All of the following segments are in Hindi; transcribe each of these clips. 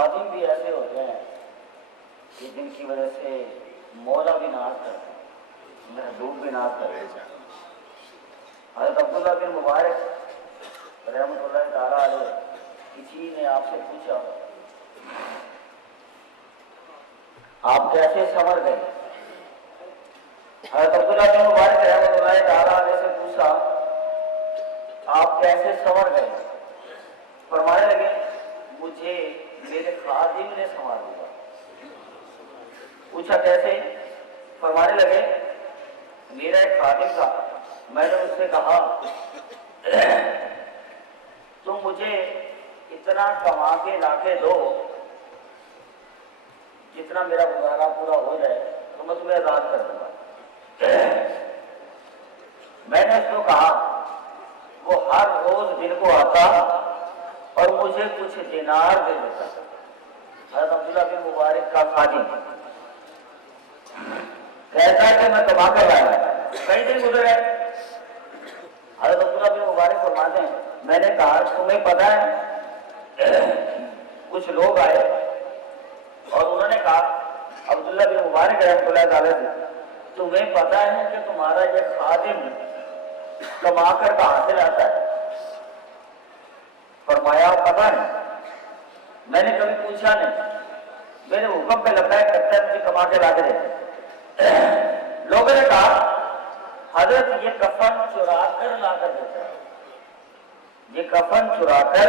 खादिम भी ऐसे होते हैं कि जिनकी वजह से मौला भी नाज करते हैं, महबूब भी नाज करते हैं। हज़रत अब्दुल्लाह बिन मुबारक रहमतुल्लाह ताला अलैह, किसी ने आपसे पूछा आप कैसे संवर गए? हज़रत अब्दुल्लाह बिन मुबारक रहमतुल्लाह ताला अलैह से पूछा आप कैसे संवर गए? फरमाने लगे मुझे मेरे खादिम ने संवार दिया। पूछा कैसे? फरमाने लगे मेरा एक खादिम था, मैंने उससे कहा तुम मुझे इतना कमा के लाके दो जितना मेरा गुजारा पूरा हो जाए तो मैं तुम्हें आजाद कर दूंगा। मैंने उसको कहा वो हर रोज दिन को आता और मुझे कुछ दिनार दे देता। हज़रत अब्दुल्लाह बिन मुबारक का खादिम कहता है कि मैं कमा कर लाया, कई दिन गुजर गए। हज़रत अब्दुल्लाह बिन मुबारक फरमाते हैं मैंने कहा तुम्हें पता है कुछ लोग आए और उन्होंने कहा अब्दुल्लाह बिन मुबारक रहमतुल्लाह अलैह तुम्हें पता है कि तुम्हारा ये खादिम कमाकर कहां से लाता है? फरमाया पता है, मैंने कभी पूछा नहीं, मेरे हुक्म पे लगता है करता है मुझे कमा के ला के देते। लोगों ने कहा हजरत ये कफन चुरा कर ला कर देता है, ये कफन चुरा कर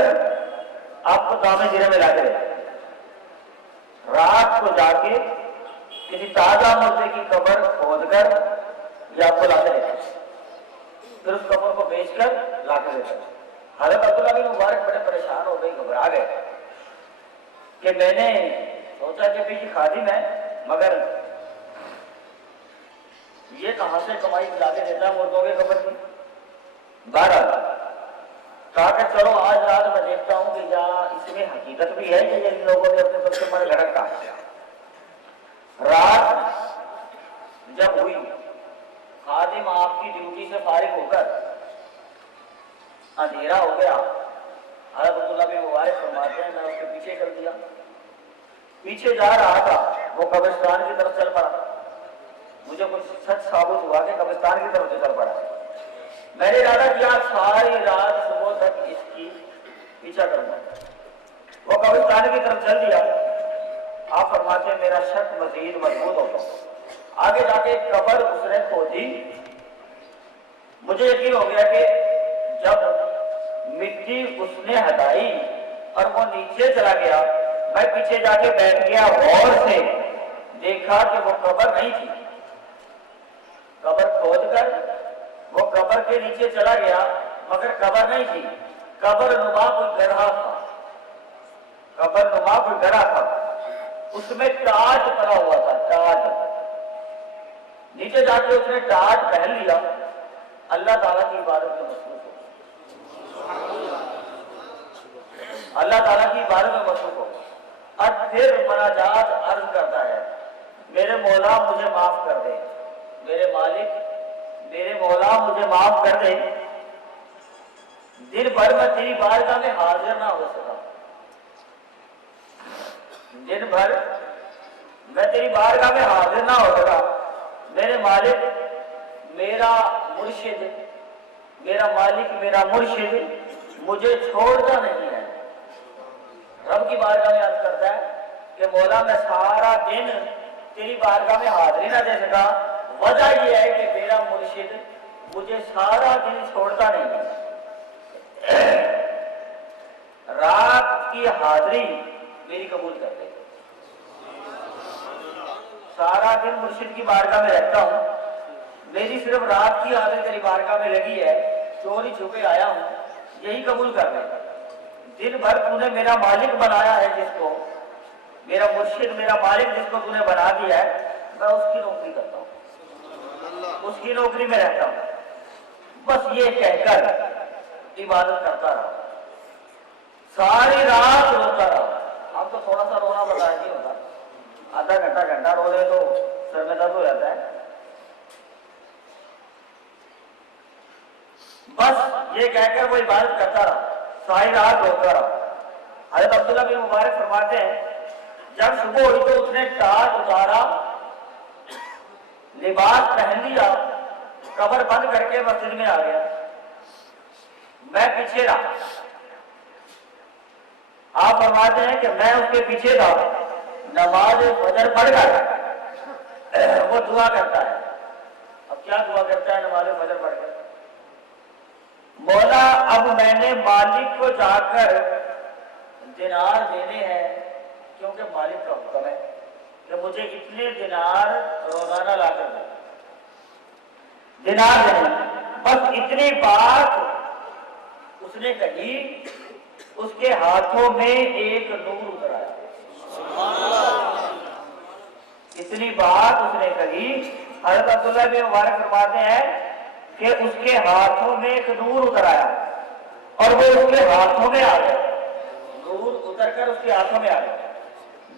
आपको दामे गिरे में ला के देता है। रात को जाके किसी ताजा मुर्दे की कब्र खोदकर ये आपको ला के देता है, फिर उस कब्र को बेचकर ला के देता है। हज़रत अब्दुल्लाह बिन मुबारक बड़े परेशान हो गए, घबरा गए कि मैंने सोचा कि भी खादिम है मगर ये कहां से कमाई ला के देता है मुर्दों के कब्र की। बहरहाल कहा कि चलो आज रात मैं देखता हूं कि क्या इसमें हकीकत भी है कि इन लोगों ने अपने सबसे बड़े लड़क कहा। रात जब हुई खादिम आपकी ड्यूटी से फारिग होकर अंधेरा हो गया, हज़रत अब्दुल्लाह बिन मुबारक फरमाते हैं मैं उसके पीछे चल दिया। पीछे जा रहा था वो कब्रिस्तान की तरफ चल पड़ा। मुझे कुछ सच साबुत हुआ कि कब्रिस्तान की तरफ से चल पड़ा। मैंने इरादा किया सारी रात सुबह तक इसकी पीछा करूंगा। वो कब्रिस्तान की तरफ चल दिया। आप फरमाते हैं मेरा शक मजीद मजबूत हो गया। आगे जाके कब्र उसने खोदी। मुझे यकीन हो गया कि जब मिट्टी उसने हटाई और वो नीचे चला गया, मैं पीछे जाके बैठ गया। गौर से देखा कि वो कब्र नहीं थी। कब्र खोदकर वो कब्र के नीचे चला गया मगर कब्र नहीं थी, कब्र नुमा कोई गड्ढा था। कब्र नुमा कोई गड्ढा था, उसमें टाट पड़ा हुआ था। टाट नीचे जाके उसने टाट पहन लिया। अल्लाह ताला की इबादत में मसरूफ हो, अल्लाह ताला की इबादत में मसरूफ हो। और फिर मनाजात अर्ज करता है मेरे मौला मुझे माफ कर दे, मेरे मालिक मेरे मौला मुझे माफ कर दे। दिन भर मैं तेरी बारगाह में हाजिर ना हो सका, दिन भर मैं तेरी बारगाह में हाजिर ना हो सका। मेरे मालिक मेरा मुर्शिद, मेरा मालिक मेरा मुर्शिद मुझे छोड़ता नहीं है। रब की बारगाह में अर्ज करता है कि मौला मैं सारा दिन तेरी बारगाह में हाजिरी ना दे सका। वजह यह है कि मेरा मुर्शिद मुझे सारा दिन छोड़ता नहीं है। रात की हाजिरी मेरी कबूल कर दे। सारा दिन मुर्शिद की बारगाह में रहता हूँ, मेरी सिर्फ रात की हाजिरी तेरी बारगाह में लगी है। चोरी छुपे आया हूँ, यही कबूल कर ले। दिन भर तूने मेरा मालिक बनाया है, जिसको मेरा मुर्शिद मेरा मालिक जिसको तूने बना दिया है, मैं उसकी नौकरी करता हूँ, उसकी नौकरी में रहता हूँ। बस ये कहकर इबादत करता रहा, सारी रात रोता रहा। अब तो थोड़ा सा रोना बर्दाश्त नहीं होता, आधा घंटा घंटा रो रहे तो सर में दर्द हो जाता है। बस ये कहकर वो इबादत करता रहा, सारी रात रोता रहा। हज़रत अब्दुल्लाह बिन मुबारक फरमाते हैं, जब सुबह हुई तो उसने टाट उतारा, लिबास पहन लिया, कब्र बंद करके मस्जिद में आ गया। मैं पीछे रहा। आप फरमाते हैं कि मैं उसके पीछे था। नमाज फजर पढ़कर वो दुआ करता है। अब क्या दुआ करता है नमाज फजर पढ़कर? मौला, अब मैंने मालिक को जाकर दिनार देने हैं, क्योंकि मालिक का हुक्म है कि मुझे इतने दिनार रोजाना ला कर दे, दिनार देने। बस इतनी बात उसने कही, उसके हाथों में एक नूर उतर आया। इतनी बात उसने कही, हज़रत अब्दुल्लाह बिन मुबारक फरमाते हैं कि उसके हाथों में एक नूर उतर आया और वो उसके हाथों में आ गया। नूर उतर कर उसके हाथों में आ गया।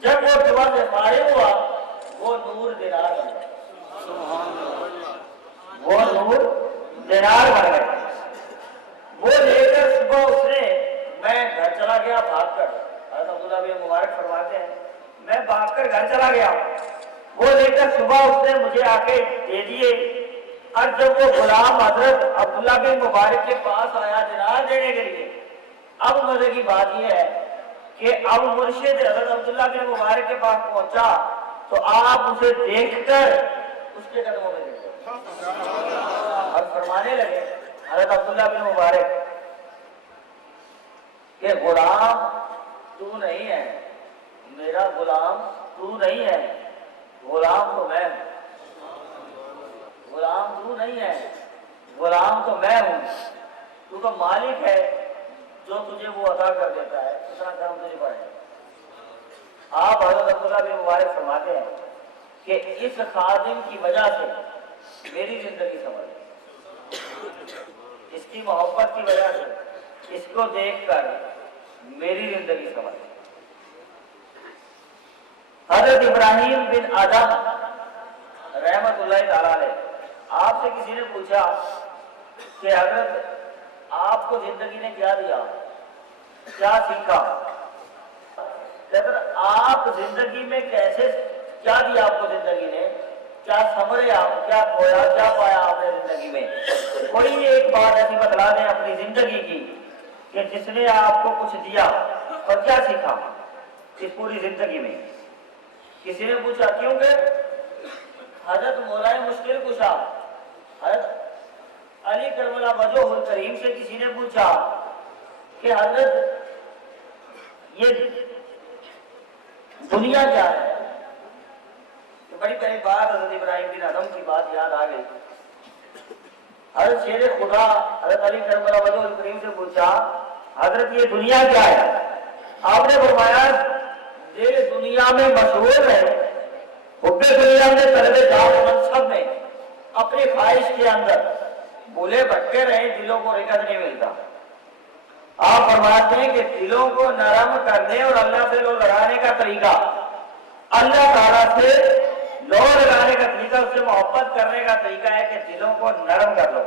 जब वो दुआ से फारिग हुआ, वो नूर दिनार बन गया। वो नूर दिनार बन गया। वो लेकर सुबह उसने, मैं घर चला गया भागकर। हज़रत अब्दुल्लाह बिन मुबारक फरमाते हैं, मैं भागकर घर चला गया। वो लेकर सुबह उसने मुझे आके दे दिए। और जब वो गुलाम हजरत अब्दुल्लाह बिन मुबारक के पास आया दिनार देने के लिए, अब मजे की बात यह है कि अब मुर्शिद हजरत अब्दुल्लाह बिन मुबारक के पास पहुंचा तो आप उसे देखकर उसके कदमों में गिर गए और फरमाने लगे, हजरत अब्दुल्लाह बिन मुबारक कि गुलाम तू नहीं है, मेरा गुलाम तू नहीं है, गुलाम तो मैं हूं। गुलाम तू नहीं है, गुलाम तो मैं हूं। तू तो मालिक है, जो तुझे वो अदा कर देता है, इतना काम तुझे पड़ेगा। आप हज़रत अब्दुल्लाह बिन मुबारक फरमाते हैं कि इस खादिम की वजह से मेरी जिंदगी संभल, इसकी मोहब्बत की वजह से, इसको देखकर मेरी जिंदगी संभल। हज़रत इब्राहिम बिन आदम रहमतुल्लाह तआला अलैह, आपसे किसी ने पूछा कि हजरत आपको जिंदगी ने क्या दिया, क्या सीखा? आप जिंदगी में कैसे, क्या दिया आपको जिंदगी ने, क्या समझे आप, क्या खोया, क्या पाया आपने जिंदगी में? कोई एक बात ऐसी बतला दें अपनी जिंदगी की कि जिसने आपको कुछ दिया और क्या सीखा इस पूरी जिंदगी में। किसी ने पूछा, क्योंकि हजरत मौलाए मुश्किल कुशा हजरत अली करबला वजहुल करीम से किसी ने पूछा कि हजरत ये दुनिया क्या है? तो बड़ी पहली बात हजरत इब्राहिम बिन आदम की बात याद आ गई। हजरत शेर खुदा हजरत अली करबला वजहुल करीम से पूछा, हजरत ये दुनिया क्या है? आपने फरमाया, ये दुनिया में मशहूर है, हुब्बे दुनिया में, तलबे जात मनसब में, अपनी ख्वाहिश के अंदर भूले भटके रहे, दिलों को रिकत नहीं मिलता। आप फरमाते हैं कि दिलों को नरम करने और अल्लाह से लो लगाने का तरीका, अल्लाह ताला से लो लगाने का तरीका, उससे मोहब्बत करने का तरीका है कि दिलों को नरम कर लो,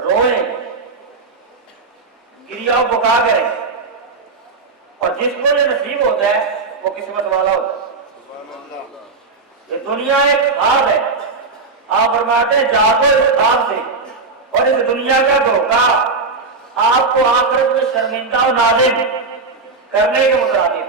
रोए, गिरिया बुका करें, और जिसको ये नसीब होता है वो किस्मत वाला होता है। ये दुनिया एक ख्वाब है। आप फरमाते हैं, जागो इस ख्वाब से, और इस दुनिया का धोखा आपको आखिरत में शर्मिंदा और नादिम करने के मुताबिक